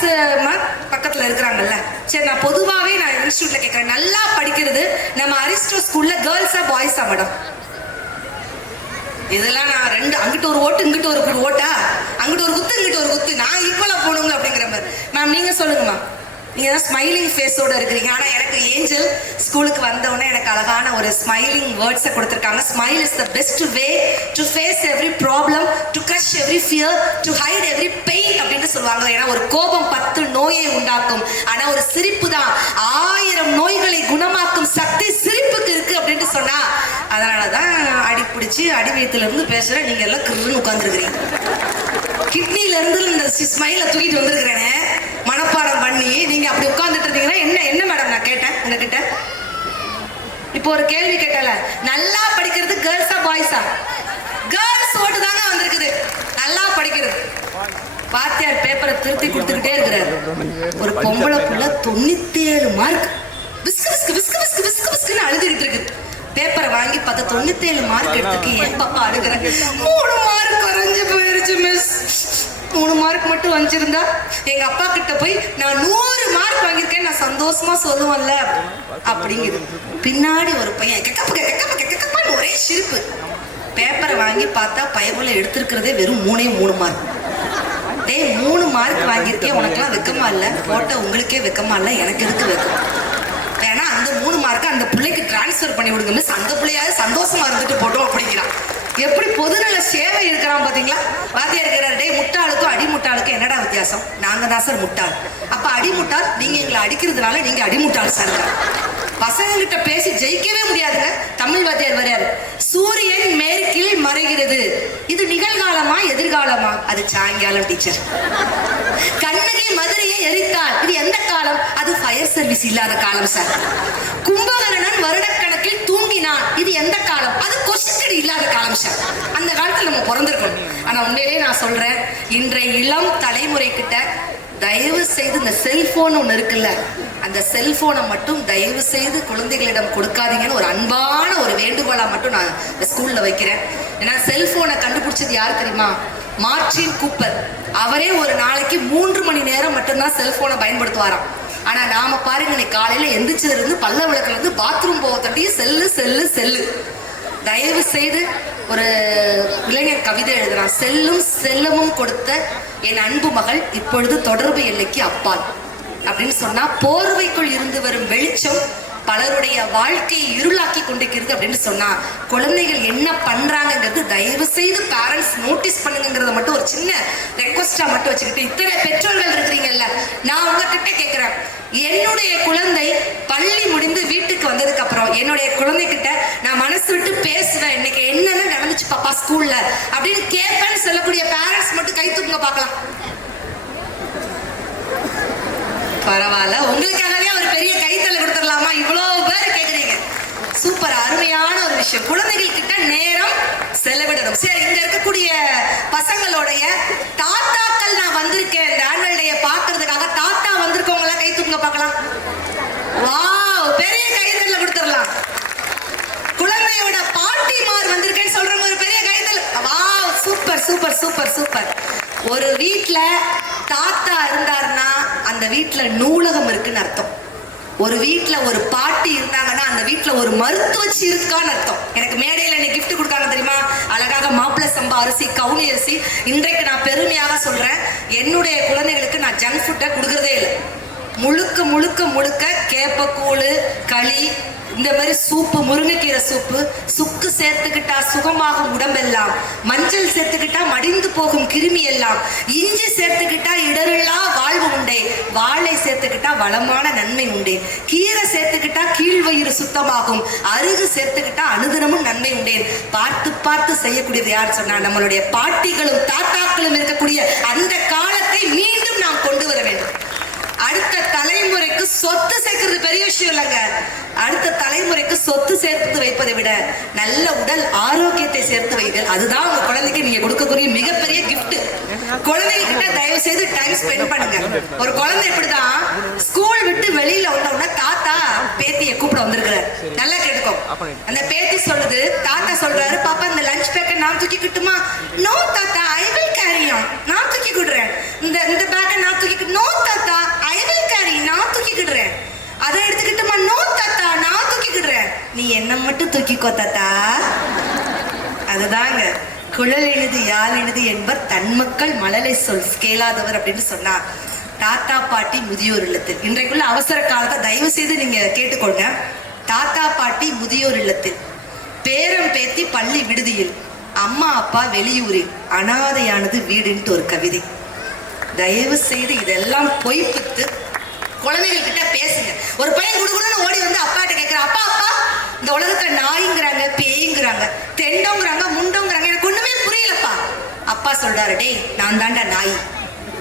பக்கத்துல இருக்கிறாங்கல்ல, சரி நான் பொதுவாகவே நான் இன்ஸ்டியூட்ல கேட்கிறேன், நல்லா படிக்கிறது நம்ம அரிஸ்டோ ஸ்கூல்ல கேர்ள்ஸா பாய்ஸா மேடம்? இதெல்லாம் நான் அங்கிட்ட ஒரு ஓட்டு இங்கிட்ட ஒரு ஓட்டா, அங்கிட்ட ஒரு குத்து இங்கிட்ட ஒரு குத்து, நான் ஈக்குவலா போகணுங்க அப்படிங்கிற மாதிரி. மேம் நீங்க சொல்லுங்கம்மா. நீங்க தான் ஸ்மைலிங் ஃபேஸோட இருக்கிறீங்க. ஆனா எனக்கு ஏஞ்சல் ஸ்கூலுக்கு வந்தவொடனே எனக்கு அழகான ஒரு ஸ்மைலிங் வேர்ட்ஸை கொடுத்துருக்காங்க. Smile is the best way to face every problem, to crush every fear, to hide every pain அப்படின்னு சொல்லுவாங்க. ஏன்னா ஒரு கோபம் 10 நோயை உண்டாக்கும், ஆனா ஒரு சிரிப்பு தான் 1000 நோய்களை குணமாக்கும் சக்தி சிரிப்புக்கு இருக்கு அப்படின்னு சொன்னா, அதனாலதான் அடிப்பிடிச்சு அடி வயிற்றுல இருந்து பேசுறேன், நீங்க எல்லாம் கிருன்னு உட்கார்ந்துருக்கிறீங்க. கிட்னில இருந்து இந்த ஸ்மைல தூக்கிட்டு வந்திருக்கிறேனே மனப்பாடம் பண்ணி நீங்க அப்படி உட்கார்ந்துட்டு இருந்தீங்கன்னா என்ன என்ன மேடம் நான் கேட்டேன் உங்ககிட்ட? இப்போ ஒரு கேள்வி கேட்டால, நல்லா படிக்கிறது கேர்ள்ஸா பாய்ஸா? கேர்ள்ஸ் ஓட்டு தாங்க வந்திருக்குது நல்லா படிக்கிறது. வாத்தியார் பேப்பரை திருத்தி கொடுத்துக்கிட்டே இருக்கிறாரு. ஒரு பொம்பளை புள்ள 97 மார்க் விஸ்கு விஸ்கு விஸ்கு விஸ்கு விஸ்கு விஸ்குன்னு அழுதுகிட்டு இருக்குது. பேப்பரை வாங்கி பார்த்தா 97 மார்க் எடுத்துக்கு ஏன் பாப்பா அழுகுறாங்க? 3 மார்க் குறைஞ்சு போயிருச்சு மிஸ். 3 மார்க் மட்டும் வச்சிருந்தா எங்க அப்பா கிட்ட போய் நான் 100 மார்க் வாங்கியிருக்கேன் நான் சந்தோஷமா சொல்லுவேன்ல அப்படிங்குது. பின்னாடி ஒரு பையன் கெக்கப்பான்னு ஒரே சிரிப்பு. பேப்பரை வாங்கி பார்த்தா பயபுல எடுத்திருக்கிறதே வெறும் 3 மார்க். டேய் 3 மார்க் வாங்கியிருக்கேன், உனக்கெல்லாம் வெக்கமா இல்லை? போட்ட உங்களுக்கே வெக்கமா இல்லை, எனக்கு எதுக்கு வெக்கம்? வேணா அந்த 3 மார்க் அந்த பிள்ளைக்கு டிரான்ஸ்ஃபர் பண்ணி விடுங்க மிஸ், அந்த பிள்ளையாவது சந்தோஷமா இருந்துட்டு போட்டோம் அப்படிங்கிறான். எப்படி பொதுநல சேவை இருக்கிறான் பாத்தீங்களா? வாத்தியா இருக்கிறார். டே முட்டாளுக்கும் அடிமுட்டாளுக்கும் என்னடா வித்தியாசம்? நாங்க தான் சார் முட்டாள். அப்ப அடிமுட்டாள் நீங்க எங்களை அடிக்கிறதுனால நீங்க அடிமுட்டாள் சார். பசங்க கிட்ட பேசி ஜெயிக்கவே முடியாதுங்க. தமிழ் வாத்தியார் வரையாரு, சூரியன் மேற்கில் மறைகிறது, இது நிகழ்காலமா எதிர்காலமா? அது சாயங்காலம் டீச்சர். கண்ணகி மதுரையை எரித்தாள், இது எந்த காலம்? அது ஃபயர் சர்வீஸ் இல்லாத காலம் சார். கும்பகர்ணன் வருடக்கணக்கில் தூங்கினான், இது எந்த காலம்? அது கொசுக்கடி இல்லாத காலம் சார். அந்த காலத்துல நம்ம பிறந்திருக்கோம். ஆனா உண்மையிலேயே நான் சொல்றேன், இன்றைய இளம் தலைமுறை கிட்ட தயவு செய்து இந்த செல்போன் ஒண்ணு இருக்குல்ல, அந்த செல்போனை மட்டும் தயவு செய்து குழந்தைகளிடம் கொடுக்காதீங்கன்னு ஒரு அன்பான ஒரு வேண்டுகோளா மட்டும் நான் இந்த ஸ்கூல்ல வைக்கிறேன். ஏன்னா செல்போனை கண்டுபிடிச்சது யார் தெரியுமா? Martin Cooper. அவரே ஒரு நாளைக்கு 3 மணி நேரம் மட்டும்தான் செல்போனை பயன்படுத்துவாராம். ஆனா நாம பாருங்க, இன்னைக்கு காலையில எந்திரிச்சதுல இருந்து பல்ல விளக்குல இருந்து பாத்ரூம் போக தட்டி செல்லு செல்லு செல்லு. தயவு செய்து ஒரு இளைஞர் கவிதை எழுதுறான், செல்லும் செல்லமும் கொடுத்த என் அன்பு மகள் இப்பொழுது தொடர்பு எல்லைக்கு அப்பால் அப்படின்னு சொன்னா, போர்வைக்குள் இருந்து வரும் வெளிச்சம் பலருடைய வாழ்க்கையை இருளாக்கி கொண்டிருக்கிறது அப்படின்னு சொன்னா, குழந்தைகள் என்ன பண்றாங்கிறது தயவு செய்து பேரண்ட்ஸ் நோட்டீஸ் பண்ணுங்கிறத மட்டும் ஒரு சின்ன ரெக்வஸ்டா மட்டும் வச்சுக்கிட்டு, இத்தனை பெற்றோர்கள் இருக்கிறீங்கல்ல, நான் உங்ககிட்ட கேட்கிறேன், என்னுடைய குழந்தை பள்ளி முடிந்து வீட்டுக்கு வந்ததுக்கு அப்புறம் என்னுடைய குழந்தை கிட்ட நான் மனசு விட்டு பேசுவேன், இன்னைக்கு என்னென்ன நடந்துச்சு பாப்பா ஸ்கூல்ல அப்படின்னு கேட்பேன்னு சொல்லக்கூடிய பேரண்ட்ஸ் மட்டும் கை தூக்குங்க பார்க்கலாம். பரவாயில்ல, உங்களுக்காகவே ஒரு பெரிய கைத்தல கொடுத்துடலாமா? இவ்வளவு பேர் கேக்குறீங்க. சூப்பர், அருமையான ஒரு விஷயம். குழந்தைகள் கிட்ட நேரம் செலவிடணும். சரி, இங்க இருக்கக்கூடிய பசங்களுடைய தாத்தாக்கள் நான் வந்திருக்கேன் இந்த ஆனுவல் டே பாக்குறதுக்காக. தாத்தா வந்திருக்கவங்கள கை தூக்குங்க பார்க்கலாம். வாவ், பெரிய கைத்தல கொடுத்துடலாம். குழந்தையோட பாட்டிமார் வந்திருக்கேன்னு சொல்றவங்க ஒரு பெரிய கைத்தல. Wow, super super super super. ஒரு வீட்டுல தாத்தா இருந்தாருன்னா அந்த வீட்டுல நூலகம் இருக்குன்னு அர்த்தம். ஒரு வீட்டுல ஒரு பாட்டி இருந்தாங்கன்னா அந்த வீட்டுல ஒரு மருத்துவச்சி இருக்கான்னு அர்த்தம். எனக்கு மேடையில என்ன கிஃப்ட் கொடுக்காங்க தெரியுமா? அழகாக மாப்பிள்ளை சம்பா அரிசி, கவுனி அரிசி. இன்றைக்கு நான் பெருமையாக சொல்றேன், என்னுடைய குழந்தைகளுக்கு நான் ஜங்க் ஃபுட்டை கொடுக்கறதே இல்லை. முழுக்க முழுக்க முழுக்க கேப்பக்கூழு, களி, இந்த மாதிரி சூப்பு, முருங்கைக்கீரை சூப்பு, சுக்கு சேர்த்துக்கிட்டா சுகமாகும் உடம்பெல்லாம், மஞ்சள் சேர்த்துக்கிட்டா மடிந்து போகும் கிருமி எல்லாம், இஞ்சி சேர்த்துக்கிட்டா இடரில்லா வாழ்வு உண்டே, வாழை சேர்த்துக்கிட்டா வளமான நன்மை உண்டே, கீரை சேர்த்துக்கிட்டா கீழ்வயிறு சுத்தமாகும், அருகு சேர்த்துக்கிட்டா அனுதினமும் நன்மை உண்டேன். பார்த்து பார்த்து செய்யக்கூடியது யார் சொன்னா, நம்மளுடைய பாட்டிகளும் தாத்தாக்களும் இருக்கக்கூடிய அந்த காலத்தை மீண்டும் நாம் கொண்டு வர வேண்டும். அடுத்த தலைமுறைக்கு சொத்து சேர்க்கிறது பெரிய விஷயம் இல்லைங்க. அடுத்த தலைமுறைக்கு சொத்து சேர்த்து வைப்பதை விட நல்ல உடல் ஆரோக்கியத்தை சேர்த்து வைங்கள். அதுதான் உங்க குழந்தைக்கு நீங்க கொடுக்கக்கூடிய மிகப்பெரிய கிஃப்ட். குழந்தைகிட்ட தயவு செய்து டைம் ஸ்பெண்ட் பண்ணுங்க. ஒரு குழந்தை இப்படிதான் ஸ்கூல் விட்டு வெளியில வந்தோம்னா தாத்தா பேத்தியை கூப்பிட வந்திருக்கிறார். நல்லா கேட்டுக்கோ. அந்த பேத்தி சொல்லுது, தாத்தா சொல்றாரு, பாப்பா இந்த லஞ்ச் பேக்கை நான் தூக்கிக்கிட்டுமா? நோ தாத்தா, ஐ வில் கேரி ஆன், நான் தூக்கிக்கிடுறேன். இந்த பேக்கை நான் தூக்கிக்கிட்டு. நோ தாத்தா, ஐ வில் கேரி, நான் தூக்கிக்கிடுறேன். அதை எடுத்துக்கிட்டுமா? நோ தாத்தா, நான் தூக்கிக்கிடுறேன். நீ என்ன மட்டும் தூக்கிக்கோ தாத்தா. அதுதாங்க குழல் இனிது யாழ் இனிது என்பர் தன் மக்கள் மழலை சொல் கேளாதவர் அப்படின்னு சொன்னா தாத்தா பாட்டி முதியோர் இல்லத்தில். இன்றைக்குள்ள அவசர காலத்தை தயவு செய்து நீங்க கேட்டுக்கொள்ங்க. தாத்தா பாட்டி முதியோர் இல்லத்தில், பேரம் பேத்தி பள்ளி விடுதியில், அம்மா அப்பா வெளியூரில், அனாதையானது வீடுன்ட்டு ஒரு கவிதை. தயவு செய்து இதெல்லாம் பொய்ப்பித்து குழந்தைகள் கிட்ட பேசுங்க. ஒரு பையன் குடுகுடுன்னு ஓடி வந்து அப்பாட்ட கேட்கிறான், அப்பா அப்பா இந்த உலகத்துல நாய்ங்கிறாங்க, பேய்ங்கிறாங்க, தெண்டோங்கிறாங்க, முண்டோங்கிறாங்க. எனக்கு ஒண்ணுமே புரியலப்பா. அப்பா சொல்றாரு, டேய் நான் தாண்டா நாய்,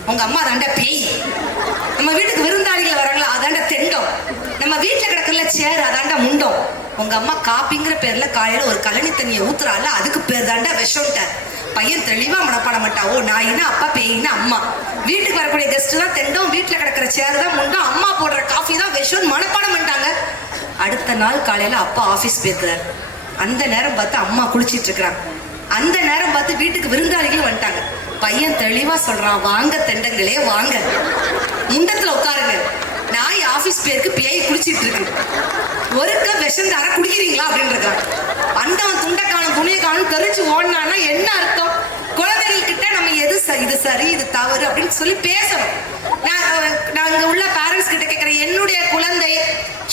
உங்க அம்மா தாண்டா பேய். நம்ம வீட்டுக்கு விருந்தாளிகள் வராங்களா, அதாண்டா தெண்டம். நம்ம வீட்டுல கிடக்கல சேர், அதாண்டா முண்டம். உங்க அம்மா காப்பிங்கிற பேர்ல காலையில ஒரு கழனி தண்ணியை ஊத்துறாள், அதுக்கு பேர் தாண்டா விஷம்ட்ட. பையன் தெளிவா மனப்பாடம் மாட்டா. ஓ நாயினா அப்பா, பேயினா அம்மா. வீட்டுக்கு வரக்கூடிய கெஸ்ட் தான் தெண்டம், வீட்டுல கிடக்கிற சேர் தான் முண்டம், அம்மா போடுற காஃபி தான் விஷம் மனப்பாடம் பண்ணிட்டாங்க. அடுத்த நாள் காலையில அப்பா ஆபீஸ் போயிருக்கிறார். அந்த நேரம் பார்த்து அம்மா குளிச்சிட்டு இருக்கிறாங்க. அந்த நேரம் பார்த்து வீட்டுக்கு விருந்தாளிகள் வந்துட்டாங்க. பையன் தெளிவா சொல்றான், வாங்க தெண்டங்களே வாங்க, முண்டத்துல உட்காருங்க, நாய் ஆபீஸ் பேருக்கு பேய் குளிச்சிட்டு இருக்கு, ஒருக்க விஷம் தர குடிக்கிறீங்களா அப்படின்னு இருக்கான். அண்டவன் துண்டை காணும் துணியை காணும் தெரிஞ்சு ஓடினான்னா என்ன அர்த்தம்? குழந்தைகள் கிட்ட நம்ம எது இது சரி இது தவறு அப்படின்னு சொல்லி பேசணும். நான் இங்க உள்ள பேரண்ட்ஸ் கிட்ட கேட்கிறேன், என்னுடைய குழந்தை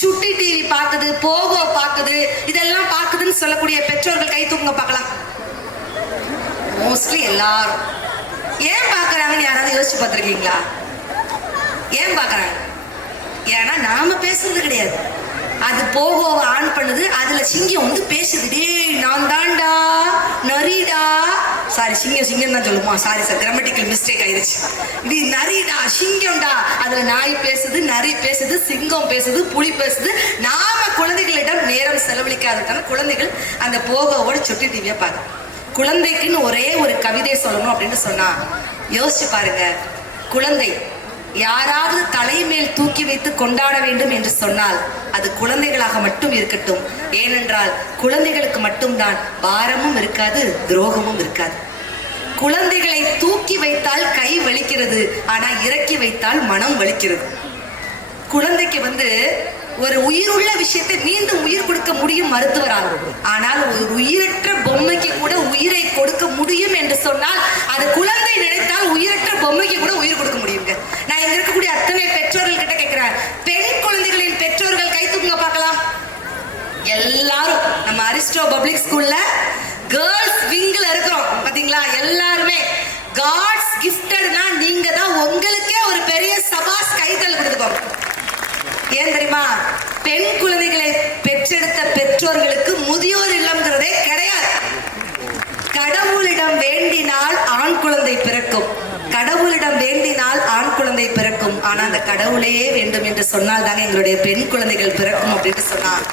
சுட்டி டிவி பாக்குது, போகோ பாக்குது, இதெல்லாம் பாக்குதுன்னு சொல்லக்கூடிய பெற்றோர்கள் கை தூக்குங்க பார்க்கலாம். மோஸ்ட்லி எல்லாரும் ஏன் பாக்குறாங்கன்னு யாராவது யோசிச்சு பார்த்திருக்கீங்களா? ஏன் பாக்குறாங்க? ஏன்னா நாம பேசுறது கிடையாது, அது போகோ ஆன் பண்ணுது, அதுல சிங்கம் வந்து பேசுது, டேய் நான் தாண்டா நரிடா, சாரி சிங்கம் தான் சொல்லுமா, சாரி சார் கிராமட்டிக்கல் மிஸ்டேக் ஆயிடுச்சு, இது நரிடா சிங்கம்டா, அதுல நாய் பேசுது, நரி பேசுது, சிங்கம் பேசுது, புலி பேசுது. நாம குழந்தைகளிடம் நேரம் செலவழிக்காததால குழந்தைகள் அந்த போகோவோட சுட்டி டிவியை பார்க்க. குழந்தைக்குன்னு ஒரே ஒரு கவிதை சொல்லணும் அப்படின்னு சொன்னா யோசிச்சு பாருங்க. குழந்தை யாராவது தலைமேல் தூக்கி வைத்து கொண்டாட வேண்டும் என்று சொன்னால் அது குழந்தைகளாக மட்டும் இருக்கட்டும். ஏனென்றால் குழந்தைகளுக்கு மட்டும்தான் பாரமும் இருக்காது, துரோகமும் இருக்காது. குழந்தைகளை தூக்கி வைத்தால் கை வலிக்கிறது, ஆனா இறக்கி வைத்தால் மனம் வலிக்கிறது. குழந்தைக்கு ஒரு உயிருள்ள விஷயத்தை மீண்டும் உயிர் கொடுக்க முடியும் மருத்துவரால். ஆனால் ஒரு உயிரற்ற பொம்மைக்கு கூட உயிரை கொடுக்க முடியும் என்று சொன்னால் அது குழந்தை நினைத்தால் உயிரற்ற பொம்மைக்கு கூட உயிர் கொடுக்க முடியுங்க. நான் இங்க இருக்கக்கூடிய அத்தனை பெற்றோர்கள் கிட்ட கேட்கிறேன், பெண் குழந்தைகளின் பெற்றோர்கள் கை தூக்குங்க பார்க்கலாம். எல்லாரும் நம்ம அரிஸ்டோ பப்ளிக் ஸ்கூல்ல கேர்ள்ஸ் விங்ல இருக்கிறோம் பாத்தீங்களா? எல்லாருமே காட்ஸ் கிஃப்டட்னா நீங்க தான். உங்களுக்கே ஒரு பெரிய சபாஸ் கைத்தல் கொடுத்துக்கோங்க. ஏன் தெரியுமா? பெண் குழந்தைகளை பெற்றெடுத்த பெற்றோர்களுக்கு முதியோர் இல்லம்ங்கிறதே கிடையாது. கடவுளிடம் வேண்டினால் ஆண் குழந்தை பிறக்கும், கடவுளிடம் வேண்டினால் ஆண் குழந்தை பிறக்கும். ஆனா அந்த கடவுளையே வேண்டும் என்று சொன்னால் தாங்க எங்களுடைய பெண் குழந்தைகள் பிறக்கும் அப்படின்னு சொன்னார்.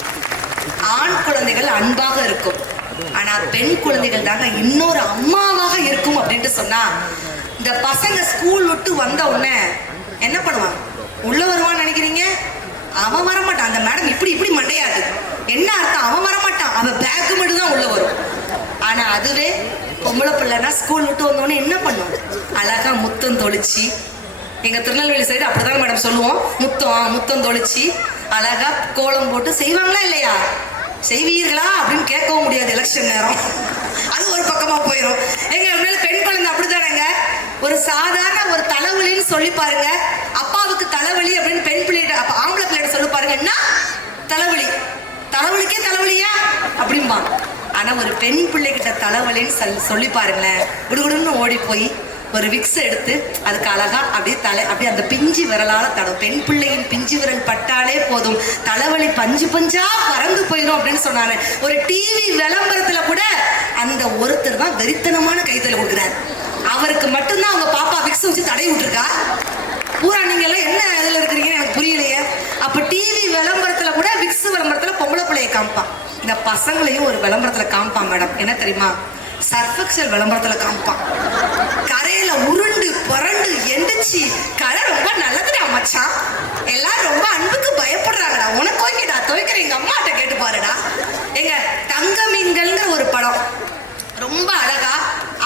ஆண் குழந்தைகள் அன்பாக இருக்கும், ஆனா பெண் குழந்தைகள் தாங்க இன்னொரு அம்மாவாக இருக்கும் அப்படின்ட்டு சொன்னா. இந்த பசங்க ஸ்கூல் விட்டு வந்த உடனே என்ன பண்ணுவாங்க? உள்ள வருவான்னு நினைக்கிறீங்க? அவன் வரமாட்டான். அந்த மேடம் இப்படி இப்படி மண்டையாது. என்ன அர்த்தம்? அவன் வரமாட்டான், அவன் பேக் மட்டும் தான் உள்ள வரும். ஆனா அதுவே பொம்பளை பிள்ளைனா ஸ்கூல் விட்டு வந்தோடனே என்ன பண்ணும்? அழகா முத்தம் தொளிச்சு, எங்க திருநெல்வேலி சைடு அப்படிதான் மேடம் சொல்லுவோம், முத்தம் தொளிச்சு அழகா கோலம் போட்டு செய்வாங்களா இல்லையா? செய்வீர்களா அப்படின்னு கேட்கவும் முடியாது எலெக்ஷன் நேரம், அது ஒரு பக்கமா போயிடும். எங்க பெண் குழந்தை அப்படித்தானங்க. ஒரு சாதாரண ஒரு தலைவலின்னு சொல்லி பாருங்க, அப்பாவுக்கு தலைவலி அப்படின்னு பெண் பிள்ளைகிட்ட ஆம்பளை பிள்ளைகிட்ட சொல்லி பாருங்க, என்ன தலைவலி, தலைவலிக்கே தலைவலியா அப்படிம்பாங்க. ஆனா ஒரு பெண் பிள்ளைகிட்ட தலைவலின்னு சொல்லி பாருங்களேன், குடுகுடுன்னு ஓடி போய் ஒரு விக்ஸ் எடுத்து அதுக்கு அழகா அப்படியே அந்த பிஞ்சு விரலால தடும். பெண் பிள்ளையின் பிஞ்சு விரல் பட்டாலே போதும், தலைவலி பஞ்சு பஞ்சா பறந்து போயிடும் அப்படின்னு சொன்னாரு. ஒரு டிவி விளம்பரத்துல கூட அந்த ஒருத்தர் தான் வெறித்தனமான கைத்தல கொடுக்குறாரு. அவருக்கு மட்டும்தான் அவங்க பாப்பா விக்ஸ் வச்சு தடை விட்டுருக்கா. பூரா நீங்க எல்லாம் என்ன இதுல இருக்கிறீங்கன்னு எனக்கு புரியலையே. அப்ப டிவி விளம்பரத்துல கூட விக்ஸ் விளம்பரத்துல பொம்பளை பிள்ளையை காமிப்பான். இந்த பசங்களையும் ஒரு விளம்பரத்துல காமிப்பான் மேடம். என்ன தெரியுமா? சர்ஃபெக்சல் விளம்பரத்துல காமிப்பான். கரையில உருண்டு புரண்டு எந்திரிச்சு, கரை ரொம்ப நல்லதுடா மச்சான், எல்லாரும் ரொம்ப அன்புக்கு பயப்படுறாங்கடா, உனக்கு ஓகேடா, துவைக்கிற எங்க அம்மாட்ட கேட்டு பாருடா. எங்க தங்கமீன்கள்ங்கிற ஒரு படம் ரொம்ப அழகா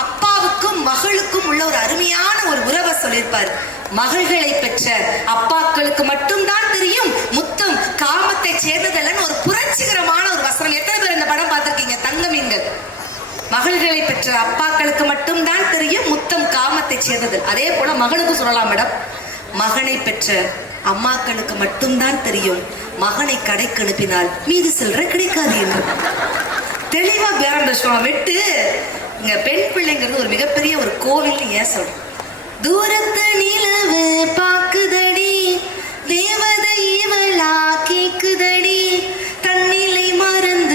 அப்பாவுக்கும் மகளுக்கும் உள்ள ஒரு அருமையான ஒரு உறவை சொல்லியிருப்பாரு. மகள்களை பெற்ற அப்பாக்களுக்கு மட்டும்தான் தெரியும் முத்தம் காமத்தை சேர்ந்ததல்லன்னு ஒரு புரட்சிகரமான ஒரு வசனம். எத்தனை பேர் இந்த படம் பார்த்திருக்கீங்க? தங்கமீன்கள். மகள்களை பெற்ற அப்பாக்களுக்கு மட்டும்தான் தெரியும் முத்தம் காமத்தை சேர்ந்தது. அதே போல மகனுக்கும் சொல்லலாம் மேடம், மகனை பெற்ற அம்மாக்களுக்கு மட்டும்தான் தெரியும் மகனை கடைக்கு அனுப்பினால் மீது செல்ற கிடைக்காது என்று தெளிவா பேரம் பேசுவாங்க. வெட்டு இங்க பெண் பிள்ளைங்கிறது ஒரு மிகப்பெரிய ஒரு கோவில். ஏன் சொல்றேன்? தூரத்து நிலவு பாக்குதடி, தேவதை இவளா கேக்குதடி, தன்னிலை மறந்து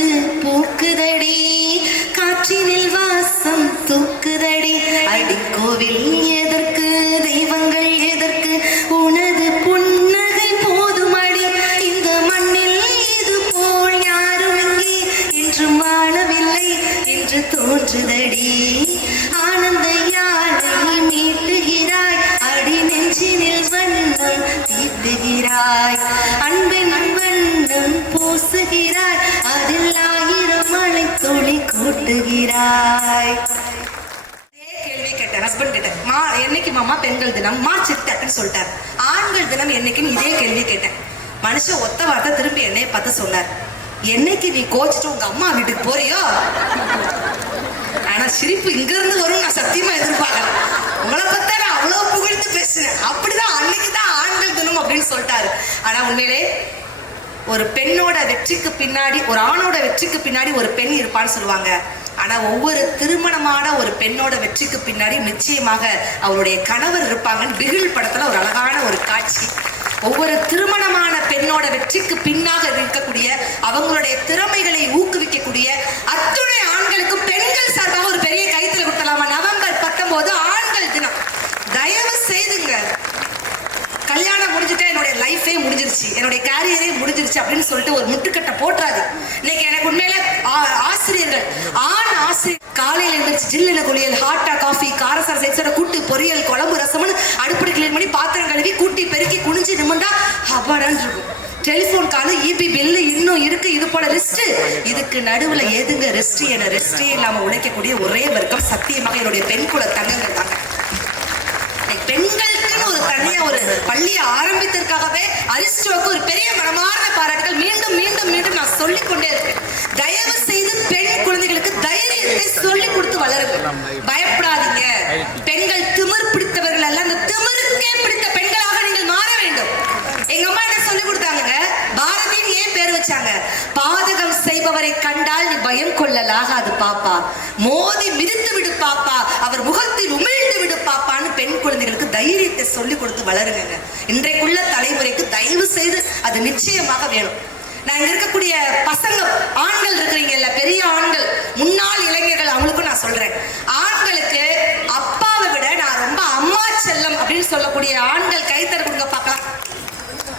ஊட்டுகிறாய், அன்பின் வண்ணம் பூசுகிறாய், அதில் 1000 மழை துளி கூட்டுகிறாய். கேள்வி கேட்டேன் ஹஸ்பண்ட் கிட்ட, என்னைக்கு மாமா பெண்கள் தினம்? மார்ச் 8 சொல்லிட்டார். ஆண்கள் தினம் என்னைக்குன்னு இதே கேள்வி கேட்டேன். மனுஷன் ஒத்த வார்த்தை திரும்பி என்னைய பார்த்து சொன்னார், என்னைக்கு நீ கோச்சிட்டு உங்க அம்மா வீட்டுக்கு போறியோ. ஆனா சிரிப்பு இங்க இருந்து வரும் நான் சத்தியமா எதிர்பார்க்கல. உங்களை பத்த நான் அவ்வளவு புகழ்ந்து பேசுறேன். அப்படிதான் அன்னைக்குதான் ஆண்கள் தினம் அப்படின்னு சொல்லிட்டாரு. ஆனா உண்மையிலே ஒரு பெண்ணோட வெற்றிக்கு பின்னாடி, ஒரு ஆணோட வெற்றிக்கு பின்னாடி ஒரு பெண் இருப்பான்னு சொல்லுவாங்க. ஆனா ஒவ்வொரு திருமணமான ஒரு பெண்ணோட வெற்றிக்கு பின்னாடி நிச்சயமாக அவருடைய கணவர் இருப்பாங்கன்னு பிகில் படத்துல ஒரு அழகான ஒரு காட்சி. ஒவ்வொரு திருமணமான பெண்ணோட வெற்றிக்கு பின்னாக இருக்கக்கூடிய அவங்களுடைய திறமைகளை ஊக்குவிக்கக்கூடிய அத்துணை ஆண்களுக்கு பெண்கள் சார்பாக ஒரு பெரிய கைத்தல கொடுத்தலாமா? நவம்பர் 19 ஆண்கள் தினம். தயவு செய்துங்க, கல்யாணம் முடிஞ்சுட்டா என்னுடைய லைஃபே முடிஞ்சிருச்சு, என்னுடைய கேரியரே முடிஞ்சிருச்சு அப்படின்னு சொல்லிட்டு ஒரு முட்டுக்கட்டை போட்டுறாது. இன்னைக்கு எனக்கு உண்மையில ஆசிரியர்கள், ஆண் ஆசிரியர் காலையில எழுந்திரிச்சு ஜில்லுன குளியல், ஹாட்டா காஃபி, காரசார சைட்ஸோட கூட்டு பொரியல், குழம்பு, ரசம்னு அடுப்படி கிளீன் பண்ணி பாத்திரம் கழுவி கூட்டி பெருக்கி குனிஞ்சு நிமிண்டா அப்பாடான்னு இருக்கும். டெலிபோன் காலு, இபி பில்லு இன்னும் இருக்கு, இது போல லிஸ்ட். இதுக்கு நடுவுல எதுங்க ரெஸ்ட்? என ரெஸ்டே இல்லாம உழைக்கக்கூடிய ஒரே வர்க்கம் சத்தியமாக என்னுடைய பெண் குல தங்கங்கள் தாங்க. பெண்களுக்குன்னு ஒரு தனியா ஒரு பள்ளியை ஆரம்பித்ததற்காகவே அரிஸ்டோவுக்கு ஒரு பெரிய மனமார்ந்த பாராட்டுகள். மீண்டும் மீண்டும் மீண்டும் நான் சொல்லிக் கொண்டே இருக்கேன். தயவு செய்து பெண் குழந்தைகளுக்கு தைரியத்தை சொல்லிக் கொடுத்து வளருங்க. பயப்படாதீங்க. பெண்கள் திமிர் பிடித்தவர்கள் அல்ல, அந்த திமிருக்கே பிடித்த பெண்களாக நீங்கள் மாற வேண்டும். எங்க அம்மா என்ன சொல்லி கொடுத்தாங்க? பாரதின்னு ஏன் பேர் வச்சாங்க? பாதகம் செய்பவரை கண்டால் நீ பயம் கொள்ளலாகாது பாப்பா, மோதி மிதித்து விடு பாப்பா, அவர் முகத்தில் உமிழ்ந்து விடு பாப்பான்னு பெண் குழந்தைகளுக்கு தைரியத்தை சொல்லி கொடுத்து வளருங்க. இன்றைக்குள்ள தலைமுறைக்கு தயவு செய்து அது நிச்சயமாக வேணும். நான் இங்க இருக்கக்கூடிய பசங்க ஆண்கள் இருக்கிறீங்கல்ல, பெரிய ஆண்கள், முன்னாள் இளைஞர்கள், அவங்களுக்கும் நான் சொல்றேன், ஆண்களுக்கு அப்பாவை விட நான் ரொம்ப அம்மா செல்லம் அப்படின்னு சொல்லக்கூடிய ஆண்கள் கைத்தற கொடுங்க பார்க்கலாம்.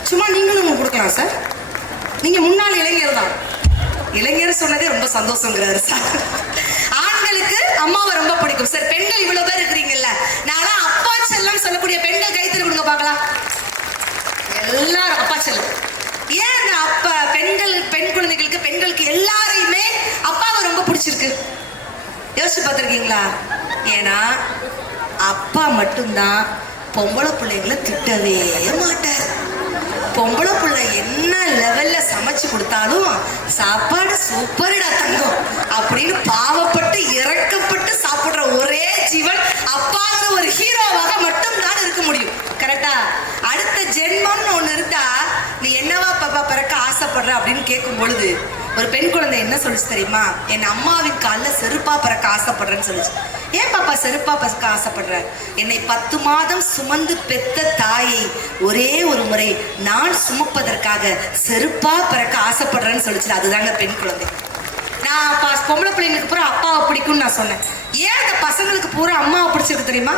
சும்மா நீங்களும் கொடுக்கலாம் சார். நீங்க முன்னாள் இளைஞர் தான். இளைஞர் சொன்னதே ரொம்ப சந்தோஷங்கிறாரு சார். ஆண்களுக்கு அம்மாவை ரொம்ப பிடிக்கும் சார். பெண்கள் இவ்வளவு பேர் இருக்கிறீங்கல்ல, நான் அப்பா செல்லம் சொல்லக்கூடிய பெண்கள் கைத்தறி கொடுங்க பார்க்கலாம். எல்லாரும் அப்பா செல்லம். ஏன் அந்த அப்பா பெண் குழந்தைகளுக்கு, பெண்களுக்கு எல்லாரையுமே அப்பாவை ரொம்ப பிடிச்சிருக்கு? யோசிச்சு பார்த்திருக்கீங்களா? ஏன்னா அப்பா மட்டும்தான் பொம்பளை பிள்ளைங்களை திட்டவே மாட்டார். பொம்பளை பிள்ளை என்ன லெவல்ல சமைச்சு கொடுத்தாலும் சாப்பாடு சூப்பர்டா தங்கம் அப்படின்னு பாவப்பட்டு இறக்கப்பட்டு சாப்பிடுற ஒரே ஜீவன் அப்பாங்கிற ஒரு ஹீரோவாக மட்டும்தான் இருக்க முடியும். கரெக்டா? அடுத்த ஜென்மம்னு ஒண்ணு இருந்தா நீ என்னவா பாப்பா பிறக்க ஆசைப்படுற அப்படின்னு கேட்கும் பொழுது ஒரு பெண் குழந்தை என்ன சொல்லிச்சு தெரியுமா? என் அம்மாவின் காலில் செருப்பா பிறக்க ஆசைப்படுறேன்னு சொல்லிச்சு. ஏன் பாப்பா செருப்பா பிறக்க ஆசைப்படுற? என்னை 10 மாதம் சுமந்து பெத்த தாயை ஒரே ஒரு முறை நான் சுமப்பதற்காக செருப்பா பிறக்க ஆசைப்படுறேன்னு சொல்லிச்சு. அதுதாங்க பெண் குழந்தை. நான் பொம்பளை பிள்ளைங்களுக்கு பூரா அப்பாவை பிடிக்கும்னு நான் சொன்னேன். ஏன் அந்த பசங்களுக்கு பூரா அம்மாவை பிடிச்சிருக்கு தெரியுமா?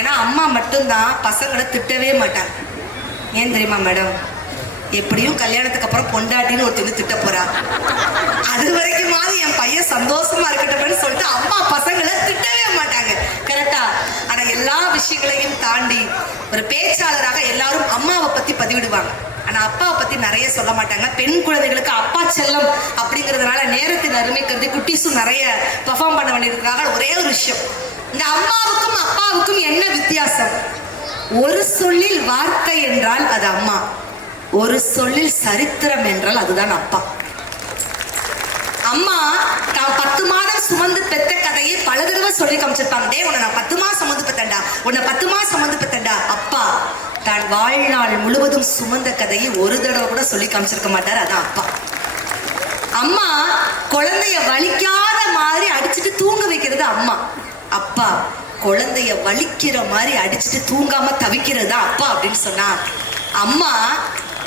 ஏன்னா அம்மா மட்டும்தான் பசங்களை திட்டவே மாட்டாங்க. ஏன் தெரியுமா மேடம்? எப்படியும் கல்யாணத்துக்கு அப்புறம் பொண்டாட்டின்னு ஒருத்தர் திட்ட போறா, அது வரைக்கும் என் பையன் சந்தோஷமா இருக்கட்டும்னு சொல்லிட்டு அம்மா பசங்களை திட்டவே மாட்டாங்க. கரெக்டா? ஆனா எல்லா விஷயங்களையும் தாண்டி ஒரு பேச்சாளராக எல்லாரும் அம்மாவை பத்தி பதிவிடுவாங்க, ஆனா அப்பாவை பத்தி நிறைய சொல்ல மாட்டாங்க. பெண் குழந்தைகளுக்கு அப்பா செல்லம் அப்படிங்கிறதுனால நேரத்தின் அருமை கருதி குட்டீஸும் நிறைய பெர்ஃபார்ம் பண்ண வேண்டியதுக்காக ஒரே ஒரு விஷயம், இந்த அம்மாவுக்கும் அப்பாவுக்கும் என்ன வித்தியாசம்? ஒரு சொல்லில் வார்த்தை என்றால் அது அம்மா, ஒரு சொல்லில் சரித்திரம் என்றால் அதுதான் அப்பா. அம்மா தான் 10 மாதம் சுமந்து பெத்த கதையை பல தடவை சொல்லி காமிச்சிருப்பாங்க. டே உன்னை நான் 10 மாதம் சுமந்து பெத்தண்டா, உன்னை 10 மாதம் சுமந்து பெத்தண்டா. அப்பா தான் வாழ்நாள் முழுவதும் சுமந்த கதையை ஒரு தடவை கூட சொல்லி காமிச்சிருக்க மாட்டார். அதான் அப்பா. அம்மா குழந்தைய வலிக்காத மாதிரி அடிச்சுட்டு தூங்க வைக்கிறது அம்மா. அப்பா குழந்தைய வலிக்கிற மாதிரி அடிச்சுட்டு தூங்காம தவிக்கிறது அப்பா அப்படின்னு சொன்னா, அம்மா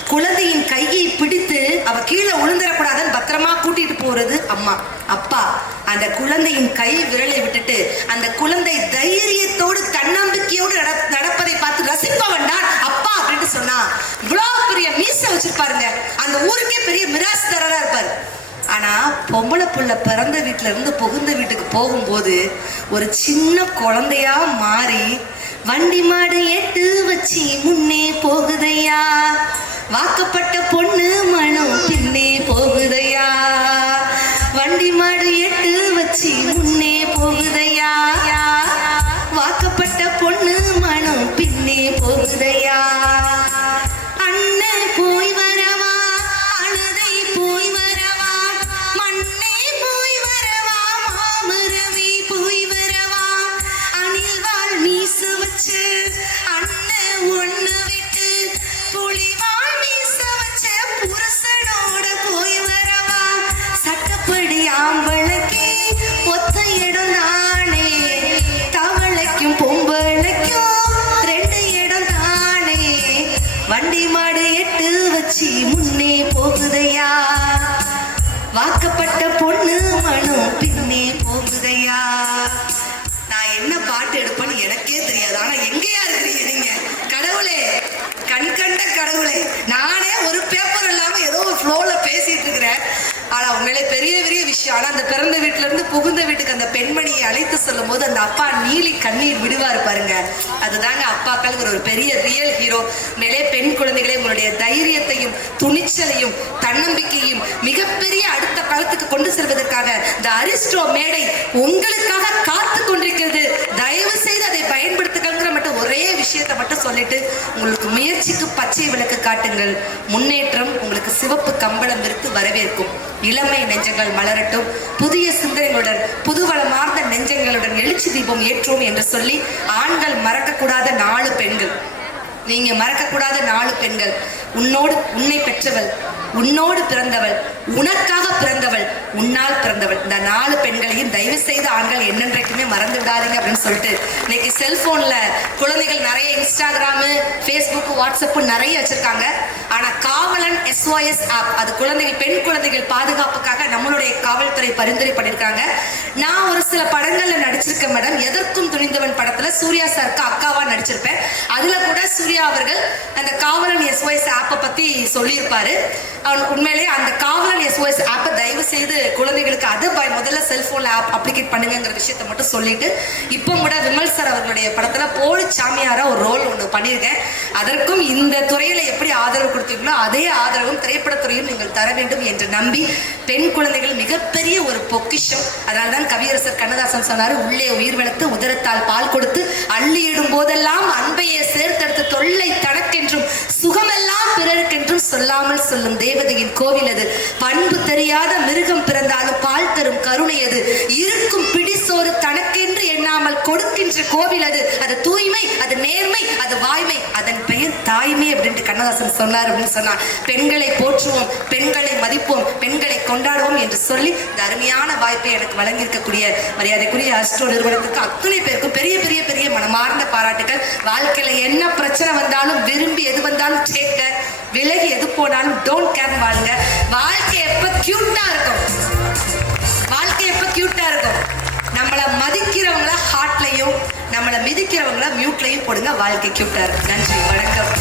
குழந்தையின் கையை பிடித்து அவ கீழே விழுந்துடக்கூடாதுன்னு பத்திரமா கூட்டிட்டு போறது அம்மா. அப்பா அந்த குழந்தையின் கை விரலை விட்டுட்டு அந்த குழந்தை தைரியத்தோடு தன்னம்பிக்கையோடு நடப்பதை பார்த்து ரசிப்பவன் தான் அப்பா அப்படின்னு சொன்னா, இவ்வளவு பெரிய மீச வச்சிருப்பாருங்க, அந்த ஊருக்கே பெரிய மிராஸ்தாரரா இருப்பாரு. ஆனா பொம்பளை புள்ள பிறந்த வீட்டுல இருந்து புகுந்த வீட்டுக்கு போகும்போது ஒரு சின்ன குழந்தையா மாறி வண்டி மாடு எட்டு வச்சு முன்னே போகுதையா, வாக்கப்பட்ட பொண்ணு மனம் பின்னே போகுதையா. வண்டி மாடு எட்டு வச்சு முன்னே போகுதையா, வாக்கப்பட்ட பொண்ணு மனம் பின்னே போகுதையா. அண்ணன் போய் வரவா, அழுதை போய் வரவா, மண்ணே போய் வரவா, மாமரவி போய் வரவா. அணில் வாழ் மீச வச்சு அண்ணன் ஒண்ணு விட்டு புலிவாள் மீச வச்ச புருஷனோட போய் வரவா. சட்டப்படி ஆம்பளைக்கு ஒத்த இடம் தானே, தவளைக்கும் பொம்பளைக்கும் ரெண்டு இடம் தானே. வண்டி மாடு எட்டு வச்சு முன்னே போகுதையா, வாக்கப்பட்ட பொண்ணு மனம் பின்னே போகுதையா. நான் என்ன பாட்டு எடுப்பேன்னு எனக்கே தெரியாது, ஆனா எங்கேயா இருக்கிறீங்க நீங்க? கடவுளே, கண்கண்ட கடவுளே, நானே ஒரு பேப்பர் இல்லாம ஏதோ ஒரு ஃப்ளோல பேசிட்டு இருக்கிறேன். ஆனா உண்மையிலே பெரிய பெரிய விஷயம். ஆனா அந்த பிறந்த வீட்டுல இருந்து புகுந்த வீட்டுக்கு அந்த பெண்மணியை அழைத்து சொல்லும் போது அந்த அப்பா நீலி கண்ணீர் விடுவார் பாருங்க, அதுதாங்க அப்பாக்கள் ஒரு பெரிய ரியல் ஹீரோ. மேலே பெண் குழந்தைகளை உங்களுடைய தைரியத்தையும் துணிச்சலையும் தன்னம்பிக்கையும் மிகப்பெரிய அடுத்த காலத்துக்கு கொண்டு செல்வதற்காக இந்த அரிஸ்டோ மேடை உங்களுக்காக காத்து கொண்டிருக்கிறது. தயவு செய்து அதை பயன்படுத்துகிற மட்டும் ஒரே விஷயத்தை மட்டும் சொல்லிட்டு, உங்களுக்கு முயற்சிக்கு பச்சை விளக்கு காட்டுங்கள், முன்னேற்றம் உங்களுக்கு சிவப்பு கம்பளம் விரித்து வரவேற்கும். இளமை நெஞ்சங்கள் மலரட்டும், புதிய சிந்தனைகளுடன் புதுவளமார்ந்த நெஞ்சங்களுடன் எழுச்சி தீபம் ஏற்றோம் என்று சொல்லி, ஆண்கள் மறக்கக்கூடாத 4 பெண்கள், நீங்க மறக்கக்கூடாத 4 பெண்கள், உன்னை பெற்றவள், உன்னோடு பிறந்தவள், உனக்காக பிறந்தவள், உன்னால் பிறந்தவள். இந்த 4 பெண்களையும் தயவு செய்து ஆண்கள் என்னென்றைக்குமே மறந்து விடாதீங்க அப்படின்னு சொல்லிட்டு, இன்னைக்கு செல்போன்ல குழந்தைகள் நிறைய இன்ஸ்டாகிராமு, ஃபேஸ்புக், வாட்ஸ்அப் நிறைய வச்சிருக்காங்க. ஆனா காவலன் SOS ஆப், அது குழந்தைகள், பெண் குழந்தைகள் பாதுகாப்புக்காக நம்மளுடைய காவல்துறை பரிந்துரை பண்ணியிருக்காங்க. நான் ஒரு சில படங்கள்ல நடிச்சிருக்கேன் மேடம். எதற்கும் துணிந்தவன் படத்துல சூர்யா சாருக்கு அக்காவா நடிச்சிருப்பேன். அதுல கூட சூர்யா அவர்கள் அந்த காவலன் SOS ஆப்பை பத்தி சொல்லியிருப்பாரு. உண்மையிலேயே அந்த காவலன் SOS ஆப்பை தயவு செய்து குழந்தைகளுக்கு அது முதல்ல செல்போன்ல ஆப் அப்ளிகேட் பண்ணுங்கிற விஷயத்த மட்டும் சொல்லிட்டு, இப்போ கூட விமல் சார் அவர்களுடைய படத்துல போலி சாமியாரா ஒரு ரோல் ஒன்று பண்ணியிருக்கேன். அதற்கும் இந்த துறையில எப்படி ஆதரவு கொடுத்தீங்களோ அதே ஆதரவும் திரைப்படத்துறையும் நீங்கள் தர வேண்டும் என்று நம்பி, பெண் குழந்தைகள் மிகப்பெரிய ஒரு பொக்கிஷம். அதனால்தான் கவியரசர் கண்ணதாசன் சொன்னாரு, உள்ளே உயிர் வளர்த்து உதரத்தால் பால் கொடுத்து அள்ளியிடும் போதெல்லாம் அன்பையே சேர்த்தெடுத்து தொல்லை தனக்கென்றும் சுகமெல்லாம் பிறருக்கென்றும் சொல்லாமல் சொல்லும் தேவதையின் கோவில் அது. பண்பு தெரியாத மிருகம் பிறந்தாலும் பால் தரும் கருணை அது. இருக்கும் பிடிசோறு தனக்கென்று எண்ணாமல் கொடுக்கின்ற கோவில் அது. அது தூய்மை, அது நேர்மை, அது வாய்மை, அதன் பெயர் தாய்மை அப்படின்ட்டு கண்ணதாசன் சொன்னார் அப்படின்னு சொன்னார். பெண்களை போற்றுவோம், பெண்களை மதிப்போம், பெண்களை கொண்டாடுவோம் என்று சொல்லி இந்த அருமையான வாய்ப்பை எனக்கு வழங்கியிருக்கக்கூடிய மரியாதைக்குரிய அஸ்ட்ரோ நிறுவனத்துக்கு அத்தனை பேருக்கும் பெரிய பெரிய பெரிய மனமார்ந்த பாராட்டுகள். வாழ்க்கையில என்ன பிரச்சனை வந்தாலும் விரும்பி எது வந்தாலும் கேட்க, விலகி எது போனாலும் டோன்ட் கேர் வாழுங்க. வாழ்க்கை எப்ப கியூட்டா இருக்கும், வாழ்க்கை எப்ப கியூட்டா இருக்கும். நம்மளை மதிக்கிறவங்கள ஹார்ட்லையும், நம்மளை மிதிக்கிறவங்கள மியூட்லையும் போடுங்க. வாழ்க்கை கியூட்டா இருக்கும். நன்றி, வணக்கம்.